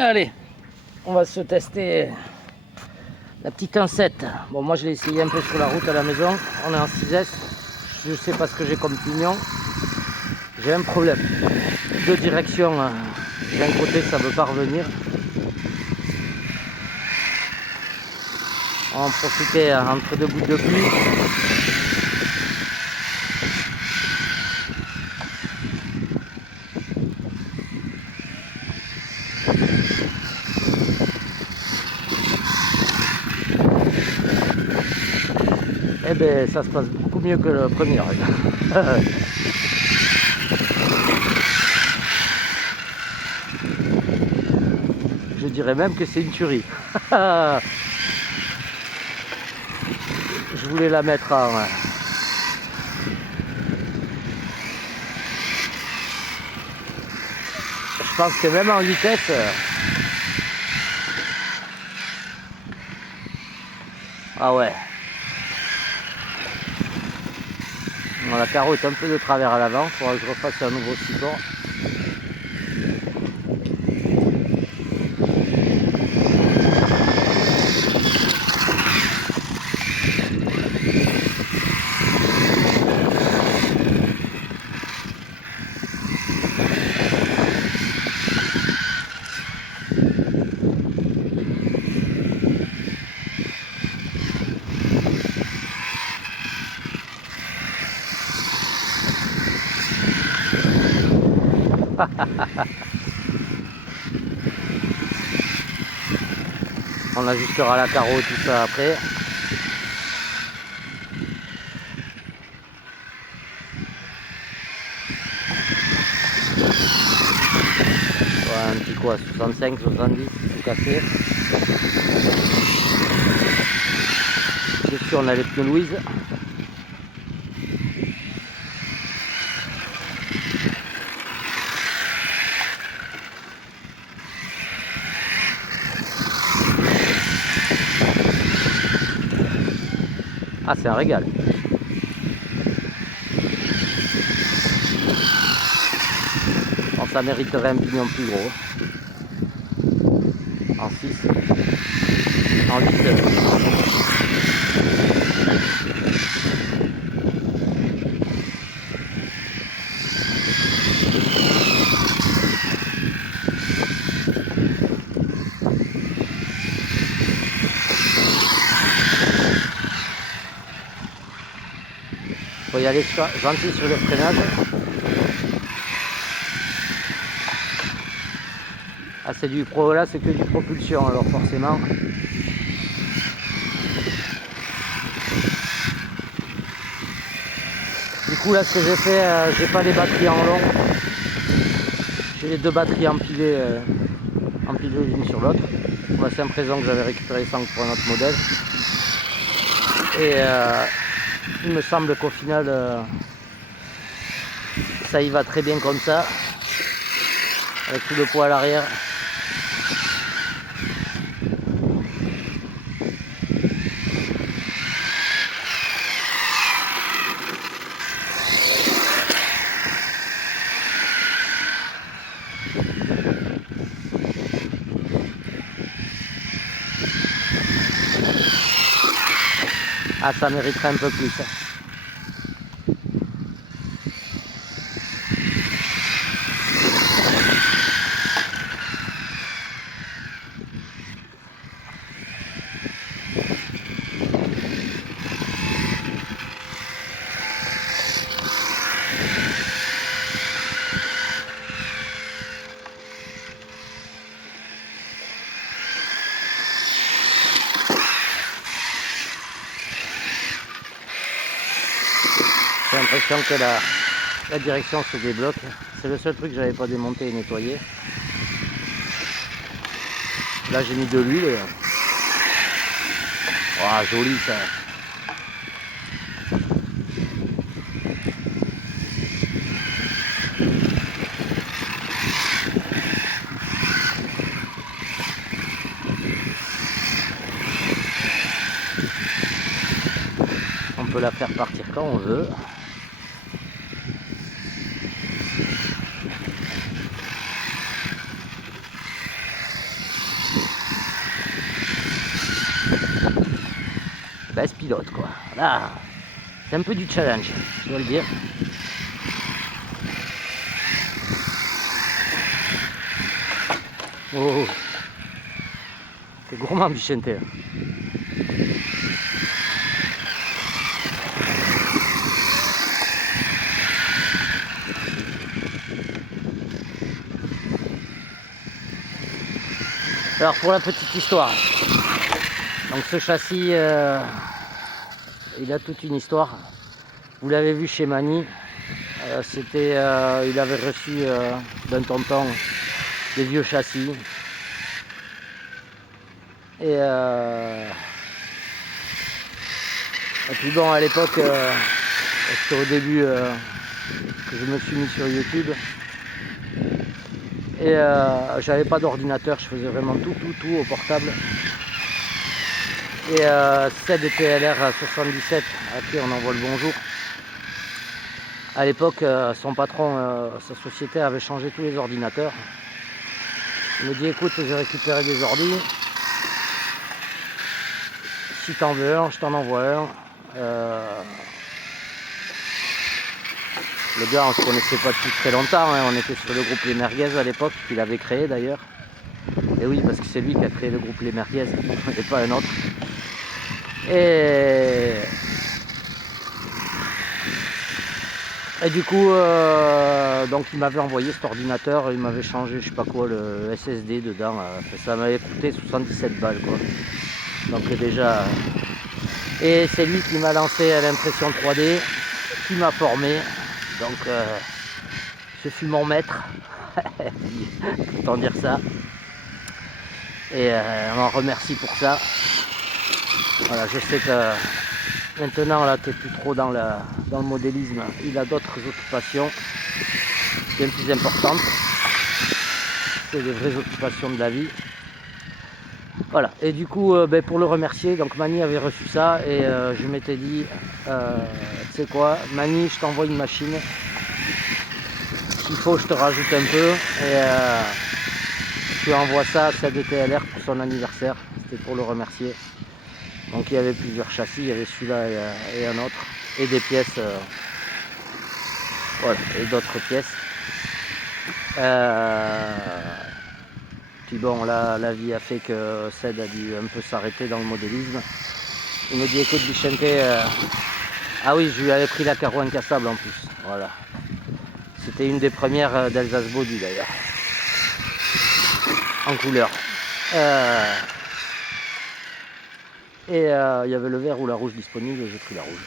Allez, on va se tester la petite 1.7. Bon, moi je l'ai essayé un peu sur la route à la maison. On est en 6S. Je sais pas ce que j'ai comme pignon. J'ai un problème de direction. D'un côté, ça veut pas revenir. On va en profiter entre deux gouttes de pluie. Eh bien, ça se passe beaucoup mieux que le premier. Je dirais même que c'est une tuerie. Je voulais la mettre en... Je pense que même en vitesse... Ah ouais. Bon, la carreau est un peu de travers à l'avant. Il faudra que je refasse un nouveau support. On ajustera la carreau et tout ça après. Voilà, un petit quoi, 65, 70, tout cassé. Dessus on a les pneus Louise. Ah, c'est un régal. Bon, ça mériterait un pignon plus gros. En 6. En 8. Faut y aller gentil sur le freinage. Ah, c'est du pro, là c'est que du propulsion alors forcément. Du coup là ce que j'ai fait, j'ai pas les batteries en long. J'ai les deux batteries empilées l'une sur l'autre. Moi c'est un présent que j'avais récupéré sans pour un autre modèle. Et il me semble qu'au final ça y va très bien comme ça. Avec tout le poids à l'arrière. Ah, ça mériterait un peu plus. J'ai l'impression que la direction se débloque. C'est le seul truc que j'avais pas démonté et nettoyé. Là j'ai mis de l'huile. Oh, joli ça. On peut la faire partir quand on veut. 13 pilotes quoi. Là, c'est un peu du challenge, je dois le dire. Oh, c'est gourmand Vicente. Alors pour la petite histoire, donc ce châssis, il a toute une histoire. Vous l'avez vu chez Mani, il avait reçu d'un tonton des vieux châssis. Et puis bon, à l'époque, c'était au début que je me suis mis sur YouTube. Et j'avais pas d'ordinateur, je faisais vraiment tout au portable. Et CED TLR 77, à qui on envoie le bonjour. À l'époque, son patron, sa société avait changé tous les ordinateurs. Il me dit écoute, j'ai récupéré des ordis. Si t'en veux un, je t'en envoie un. Le gars, on se connaissait pas depuis très longtemps, hein. On était sur le groupe Les Merguez à l'époque, qu'il avait créé d'ailleurs. Et oui, parce que c'est lui qui a créé le groupe Les Merguez, et pas un autre. Et du coup, donc il m'avait envoyé cet ordinateur, il m'avait changé, je sais pas quoi, le SSD dedans. Ça m'avait coûté 77 balles, quoi. Donc déjà... Et c'est lui qui m'a lancé à l'impression 3D, qui m'a formé. Donc ce fut mon maître, autant dire ça. Et on en remercie pour ça. Voilà, je sais que maintenant là, tu n'es plus trop dans le modélisme. Il a d'autres occupations bien plus importantes. C'est des vraies occupations de la vie. Voilà, et du coup, pour le remercier, donc Mani avait reçu ça et je m'étais dit, tu sais quoi, Mani, je t'envoie une machine. S'il faut, je te rajoute un peu et tu envoies ça à CED TLR pour son anniversaire. C'était pour le remercier. Donc il y avait plusieurs châssis, il y avait celui-là et un autre, et des pièces, voilà, et d'autres pièces. Puis bon, là, la vie a fait que CED a dû un peu s'arrêter dans le modélisme. Il me dit écoute Vicente, ah oui, je lui avais pris la carreau incassable en plus, voilà. C'était une des premières d'Alsace Body d'ailleurs, en couleur. Et il y avait le vert ou la rouge disponible, j'ai pris la rouge.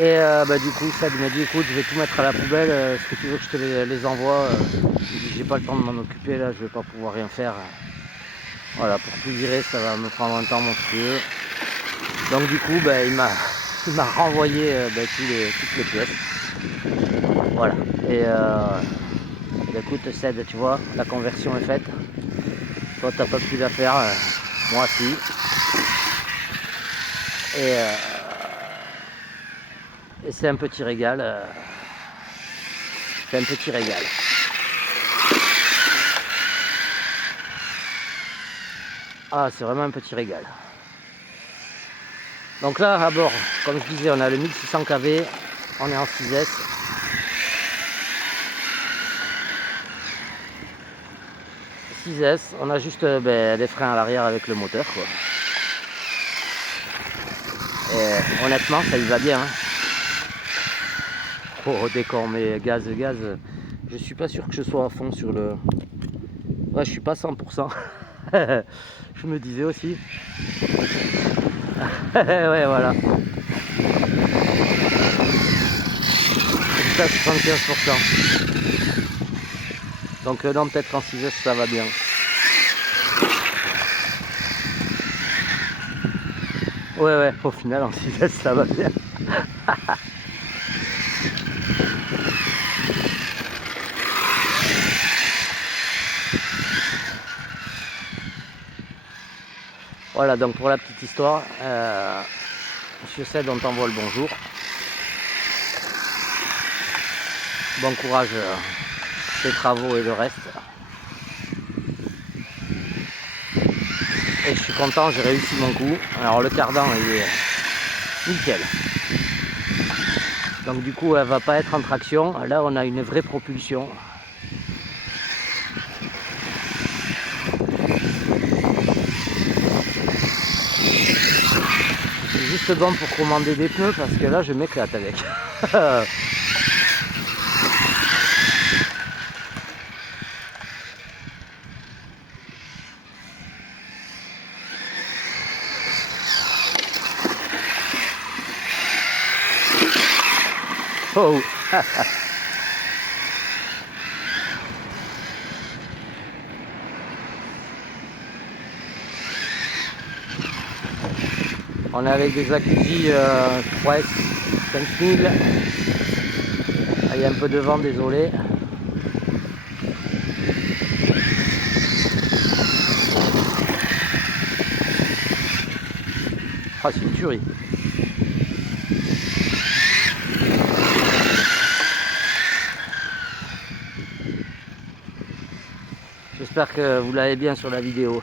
Et du coup, ça m'a dit écoute, je vais tout mettre à la poubelle, est-ce que tu veux que je te les envoie? J'ai dit j'ai pas le temps de m'en occuper là, je vais pas pouvoir rien faire. Voilà, pour tout virer, ça va me prendre un temps monstrueux. Donc du coup, il m'a renvoyé toutes les pièces. Voilà. Et écoute, CED, tu vois, la conversion est faite. Toi, t'as pas pu la faire, moi si. Et c'est un petit régal. C'est un petit régal. Ah, c'est vraiment un petit régal. Donc là, à bord, comme je disais, on a le 1600 kV. On est en 6S. 6S, on a juste les freins à l'arrière avec le moteur, quoi. Et honnêtement, ça y va bien. Hein. Oh, décor, mais gaz, je suis pas sûr que je sois à fond sur le... Ouais, je suis pas 100%. Je me disais aussi. Ouais, voilà. Ça, 75%. Donc non, peut-être qu'en 6S, ça va bien. Ouais, au final, en 6S, ça va bien. Voilà, donc pour la petite histoire, Monsieur CED, on t'envoie le bonjour. Bon courage, tes travaux et le reste. Et je suis content, j'ai réussi mon coup. Alors le cardan il est nickel. Donc du coup elle va pas être en traction. Là on a une vraie propulsion. C'est juste bon pour commander des pneus parce que là je m'éclate avec. Oh. On est avec des Acusi 3S 5000. Ah, il y a un peu de vent, désolé. Ah, c'est une tuerie. J'espère que vous l'avez bien sur la vidéo.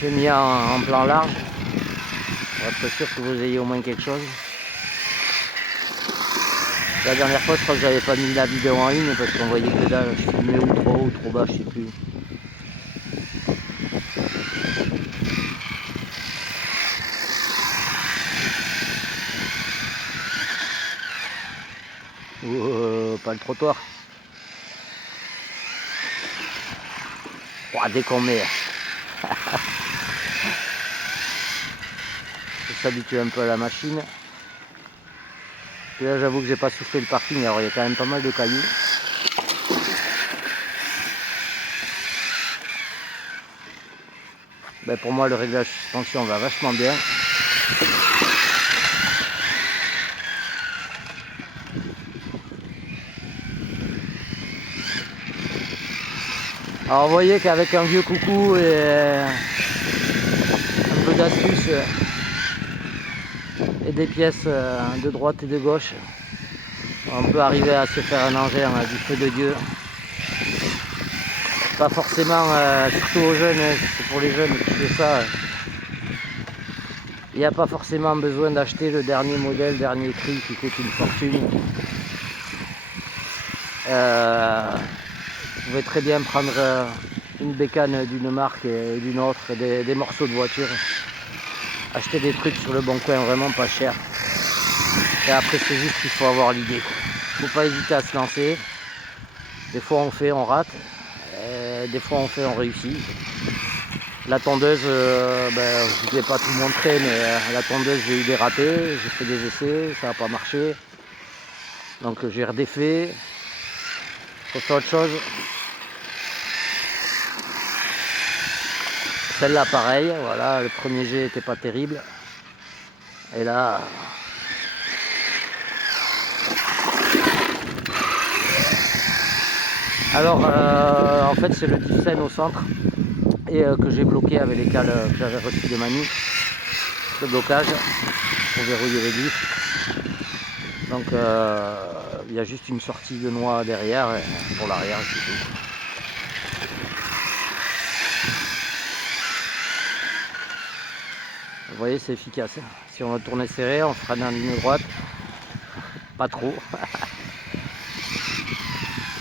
J'ai mis en plan large. Pour être sûr que vous ayez au moins quelque chose. La dernière fois, je crois que j'avais pas mis la vidéo en ligne parce qu'on voyait que dalle. Je filmais ou trop haut ou trop bas, je sais plus. Pas le trottoir. Oh, dès qu'on met. Je s'habitue un peu à la machine. Et là j'avoue que j'ai pas soufflé le parking, alors il y a quand même pas mal de cailloux. Ben, pour moi le réglage suspension va vachement bien. Alors vous voyez qu'avec un vieux coucou et un peu d'astuce et des pièces de droite et de gauche, on peut arriver à se faire un engin du feu de Dieu. Pas forcément, surtout aux jeunes, c'est pour les jeunes qui font ça. Il n'y a pas forcément besoin d'acheter le dernier modèle, dernier cri qui coûte une fortune. Vous pouvez très bien prendre une bécane d'une marque et d'une autre, des morceaux de voiture. Acheter des trucs sur le bon coin vraiment pas cher. Et après c'est juste qu'il faut avoir l'idée. Il ne faut pas hésiter à se lancer. Des fois on fait, on rate. Des fois on fait, on réussit. La tondeuse, je ne vais pas tout montrer, mais la tondeuse j'ai eu des ratés, j'ai fait des essais, ça n'a pas marché. Donc j'ai redéfait. J'ai fait autre chose. Celle-là pareil, voilà, le premier jet n'était pas terrible. Et là. Alors en fait c'est le diff au centre et que j'ai bloqué avec les cales que j'avais reçues de Manu. Le blocage pour verrouiller les diffs. Donc il y a juste une sortie de noix derrière pour l'arrière, c'est tout. Vous voyez, c'est efficace. Si on le tournait serré, on fera dans la ligne droite. Pas trop.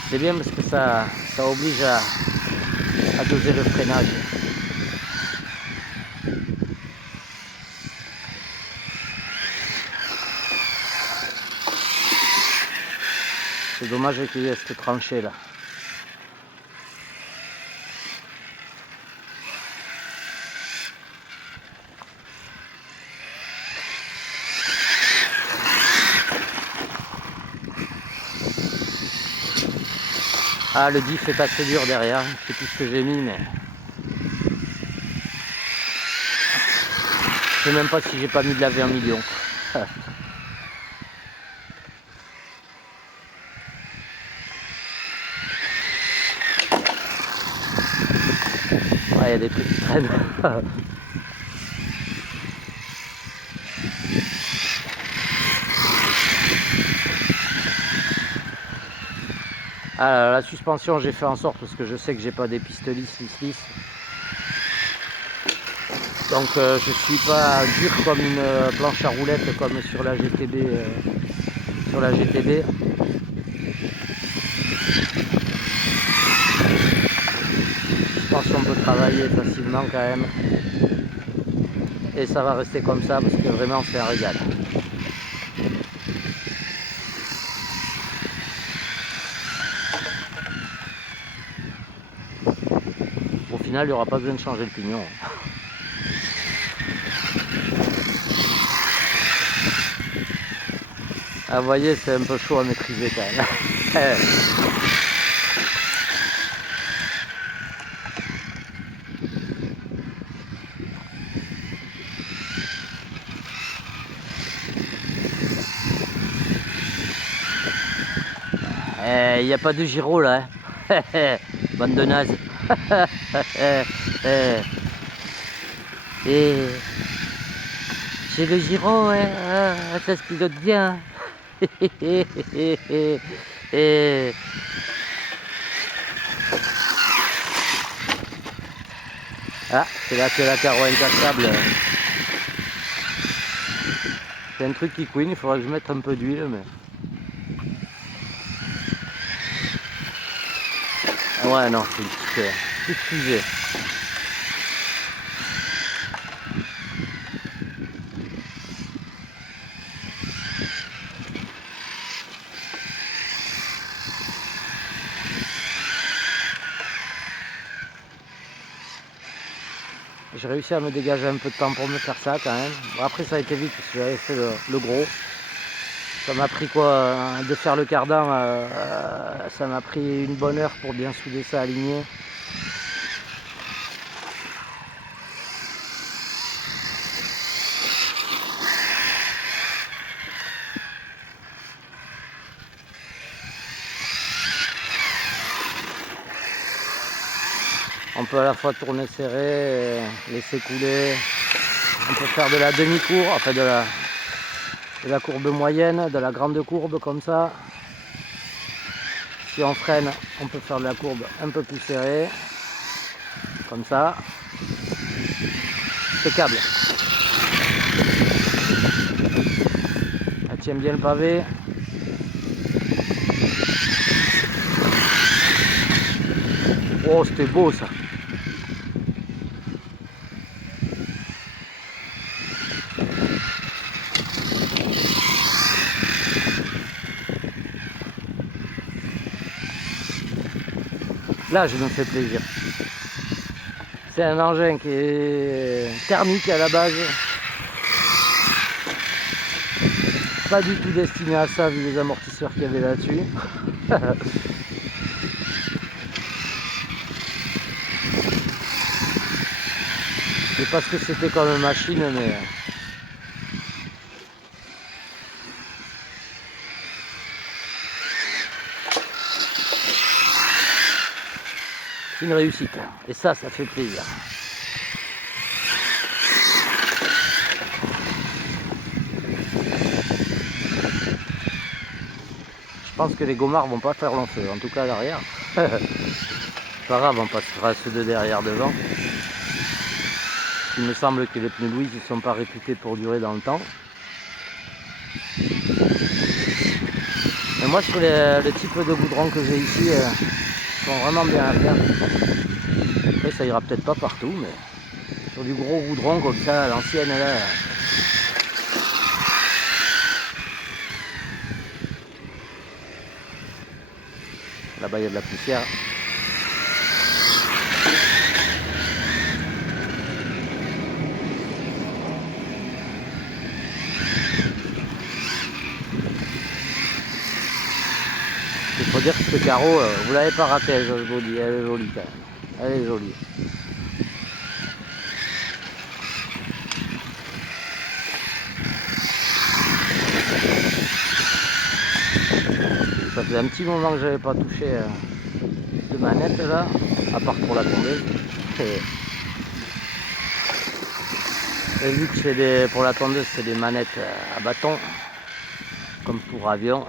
C'est bien parce que ça oblige à doser le freinage. C'est dommage qu'il y ait cette tranchée là. Ah, le diff est assez dur derrière, je sais plus ce que j'ai mis, mais je sais même pas si j'ai pas mis de la V1 million. Il y a des trucs qui traînent. Ah, la suspension, j'ai fait en sorte, parce que je sais que j'ai pas des pistes lisses. Donc je suis pas dur comme une planche à roulettes comme sur la GTB. Sur la GTB. Je pense qu'on peut travailler facilement quand même. Et ça va rester comme ça parce que vraiment c'est un régal. Au final, il n'y aura pas besoin de changer le pignon. Ah, vous voyez, c'est un peu chaud à maîtriser quand même. Il n'y a pas de gyro là. Bande de nazes. Et j'ai le gyro, ouais. Ça se pilote bien. Et ah, c'est là que la carreau incassable. C'est un truc qui couine, il faudra que je mette un peu d'huile, mais. Ouais, non, c'est une petite fusée. J'ai réussi à me dégager un peu de temps pour me faire ça quand même. Bon, après ça a été vite parce que j'avais fait le gros. Ça m'a pris quoi de faire le cardan, ça m'a pris une bonne heure pour bien souder ça aligné. On peut à la fois tourner serré, laisser couler. On peut faire de la demi-courbe, enfin de la courbe moyenne, de la grande courbe comme ça. Si on freine, on peut faire de la courbe un peu plus serrée, comme ça. Impeccable. Elle tient bien le pavé. Oh, c'était beau ça. Là, je me fais plaisir. C'est un engin qui est thermique à la base. Pas du tout destiné à ça vu les amortisseurs qu'il y avait là-dessus. Je sais pas ce que c'était comme machine, mais c'est une réussite. Et ça fait plaisir. Je pense que les gommards vont pas faire long feu, en tout cas à l'arrière. Pas grave, on passera ceux de derrière devant. Il me semble que les pneus Louise ne sont pas réputés pour durer dans le temps. Mais moi sur le type de goudron que j'ai ici, ils sont vraiment bien à faire. Après ça ira peut-être pas partout, mais sur du gros goudron comme ça, à l'ancienne là. Là-bas il y a de la poussière. Il faut dire que ce carreau, vous l'avez pas raté, je vous dis, elle est jolie quand même. Elle est jolie. Ça faisait un petit moment que j'avais pas touché de manette là, à part pour la tondeuse. Et vu que c'est pour la tondeuse c'est des manettes à bâton, comme pour avion.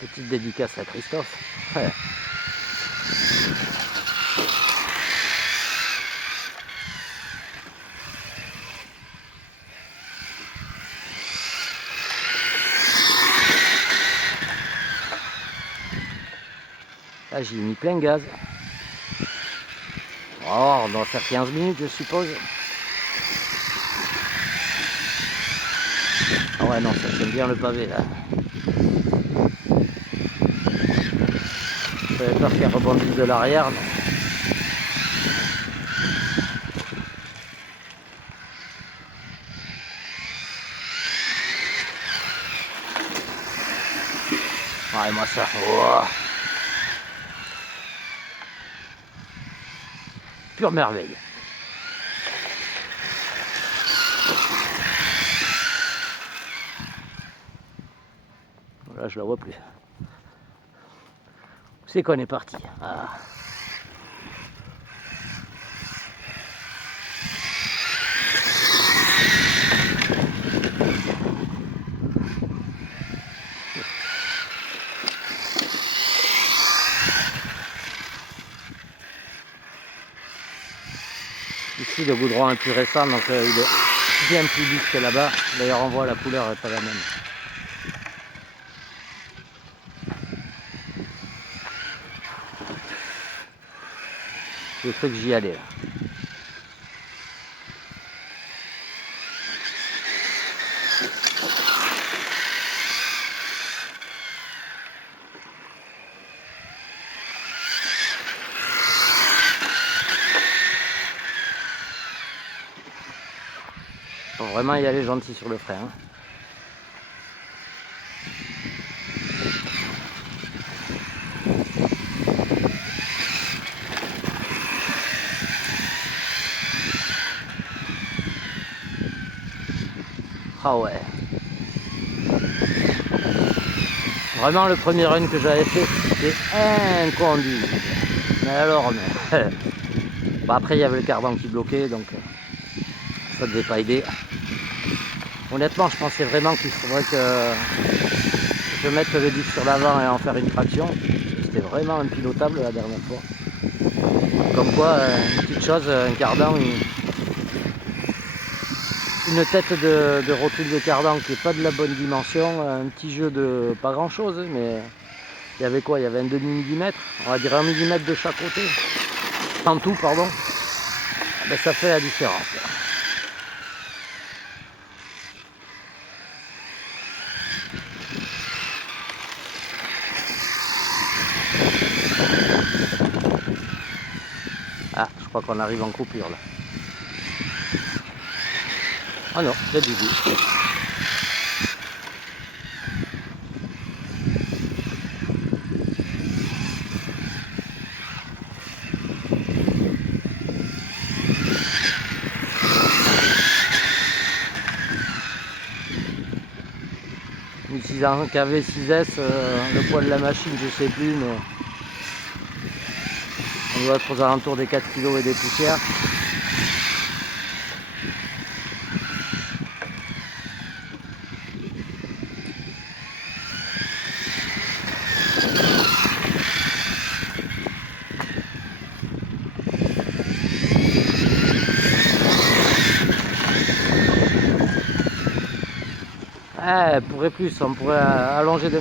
Petite dédicace à Christophe. Ouais. Là j'ai mis plein gaz. Oh, on doit faire 15 minutes je suppose. Ah ouais non, ça sent bien le pavé là. J'avais peur qu'elle rebondisse de l'arrière. Ouais, moi ça. Oh. Pure merveille. Là je la vois plus. C'est qu'on est parti. Ah. Ici le goudron est plus récent donc il est bien plus lisse que là-bas. D'ailleurs on voit la couleur n'est pas la même. J'ai cru que j'y allais là. Faut vraiment y aller gentil sur le frein. Hein. Ah ouais. Vraiment le premier run que j'avais fait, c'était inconduisible. Mais alors, mais... Bon, après il y avait le cardan qui bloquait, donc ça ne devait pas aider. Honnêtement, je pensais vraiment qu'il faudrait que je mette le disque sur l'avant et en faire une traction. C'était vraiment impilotable la dernière fois. Comme quoi, une petite chose, un cardan, une tête de rotule de cardan qui n'est pas de la bonne dimension, un petit jeu de pas grand chose, mais il y avait quoi? Il y avait un demi-millimètre, on va dire 1 millimètre de chaque côté, en tout, pardon. Ben, ça fait la différence. Ah, je crois qu'on arrive en coupure là. Ah non, c'est du goût. Utilisant un KV6S, le poids de la machine, je sais plus, mais on doit être aux alentours des 4 kg et des poussières. Ah, pourrait plus, on pourrait allonger d'une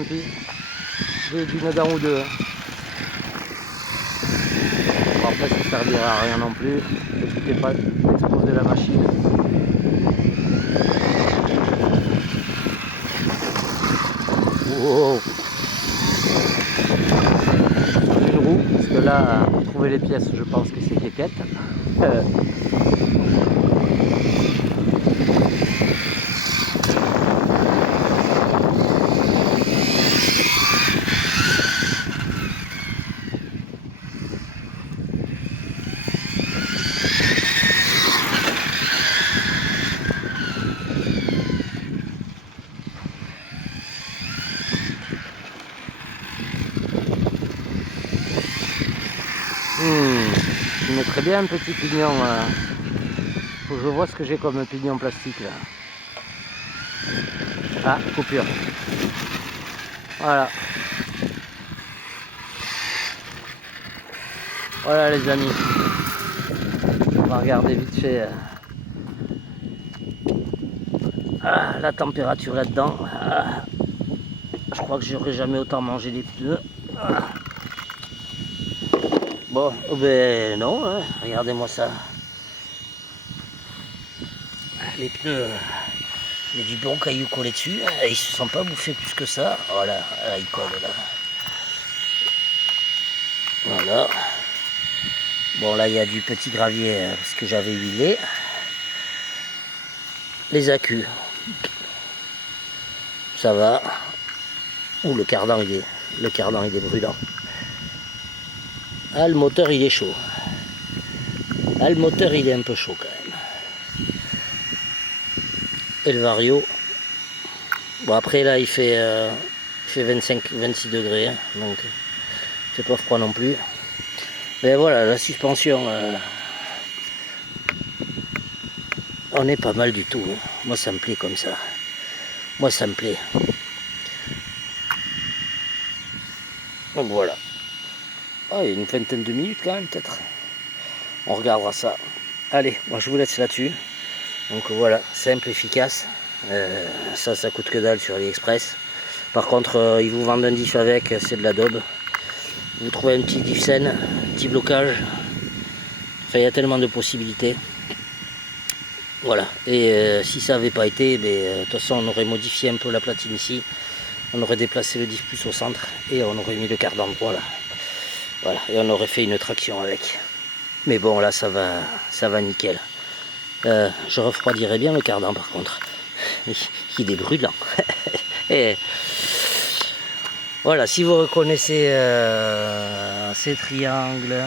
dent ou deux. Bon, après ça servira à rien non plus, n'hésitez pas d'exposer la machine. Wow. Une roue, parce que là, pour trouver les pièces, je pense que c'est quéquette. Je mettrais bien un petit pignon. Faut que je vois ce que j'ai comme pignon plastique là. Ah, coupure. Voilà. Voilà les amis. On va regarder vite fait la température là-dedans. Je crois que j'aurais jamais autant mangé les pneus. Bon, ben non, hein. Regardez-moi ça. Les pneus, il y a du bon caillou collé dessus. Ils se sont pas bouffés plus que ça. Voilà, là, ils collent là. Voilà. Bon, là, il y a du petit gravier parce que j'avais huilé. Les accus, ça va. Ouh, le cardan il est brûlant. Ah, le moteur il est chaud. Ah, le moteur il est un peu chaud quand même. Et le vario. Bon, après là il fait 25-26 degrés, hein, donc c'est pas froid non plus. Mais voilà, la suspension, on est pas mal du tout. Hein. Moi ça me plaît comme ça. Moi ça me plaît. Donc voilà. Ah, il y a une vingtaine de minutes quand même peut-être. On regardera ça. Allez, moi je vous laisse là-dessus. Donc voilà, simple, efficace. Ça coûte que dalle sur AliExpress. Par contre, ils vous vendent un diff avec, c'est de la daube. Vous trouvez un petit diff saine, un petit blocage. Enfin, il y a tellement de possibilités. Voilà. Et si ça n'avait pas été, de toute façon, on aurait modifié un peu la platine ici. On aurait déplacé le diff plus au centre et on aurait mis le cardan droit là. Voilà. Et on aurait fait une traction avec. Mais bon, là, ça va nickel. Je refroidirais bien le cardan par contre. Il est brûlant. Et voilà, si vous reconnaissez ces triangles,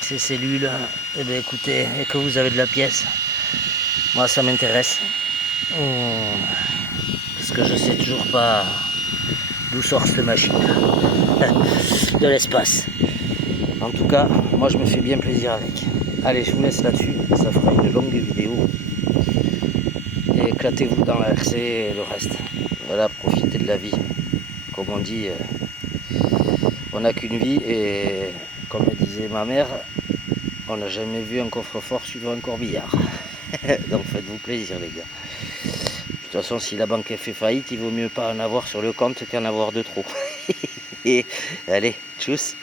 ces cellules, et bien écoutez, et que vous avez de la pièce, moi ça m'intéresse. Parce que je sais toujours pas d'où sort cette machine de l'espace. En tout cas, moi je me fais bien plaisir avec. Allez, je vous laisse là-dessus, ça fera une longue vidéo. Et éclatez-vous dans la RC et le reste. Voilà, profitez de la vie. Comme on dit, on n'a qu'une vie et comme disait ma mère, on n'a jamais vu un coffre-fort suivre un corbillard. Donc faites-vous plaisir les gars. De toute façon, si la banque fait faillite, il vaut mieux pas en avoir sur le compte qu'en avoir de trop. Et allez, tchuss.